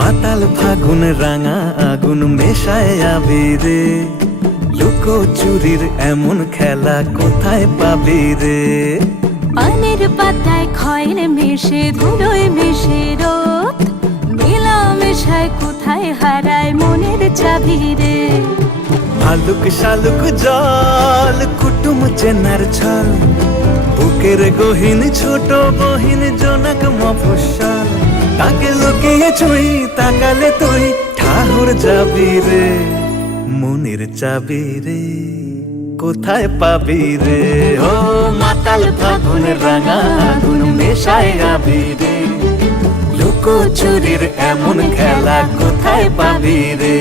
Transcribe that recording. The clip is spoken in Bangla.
মাতাল ফাগুন রাঙা আগুন মেশায় আবিরে, লুকো চুরির এমন খেলা কোথায় পাবি রে? পানের পাতায় খয়ের মিশে ধুলোয় মিশে রোদ, মেলা মেশায় কোথায় হারায় মনের চাবি রে? ভালুক শালুক জল কুটুম চেনার ছল, বুকের গহীন ছোট বহিন জনক মফস্বল, তাকে লুকিয়ে ছুঁই তাকালে তুই ঠাহর যাবি রে। মনের চাবি রে কোথায় পাবি রে? ও মাতাল ফাগুন রাঙা আগুন মেশায় আবিরে, লুকো চুরির এমন খেলা কোথায় পাবি রে?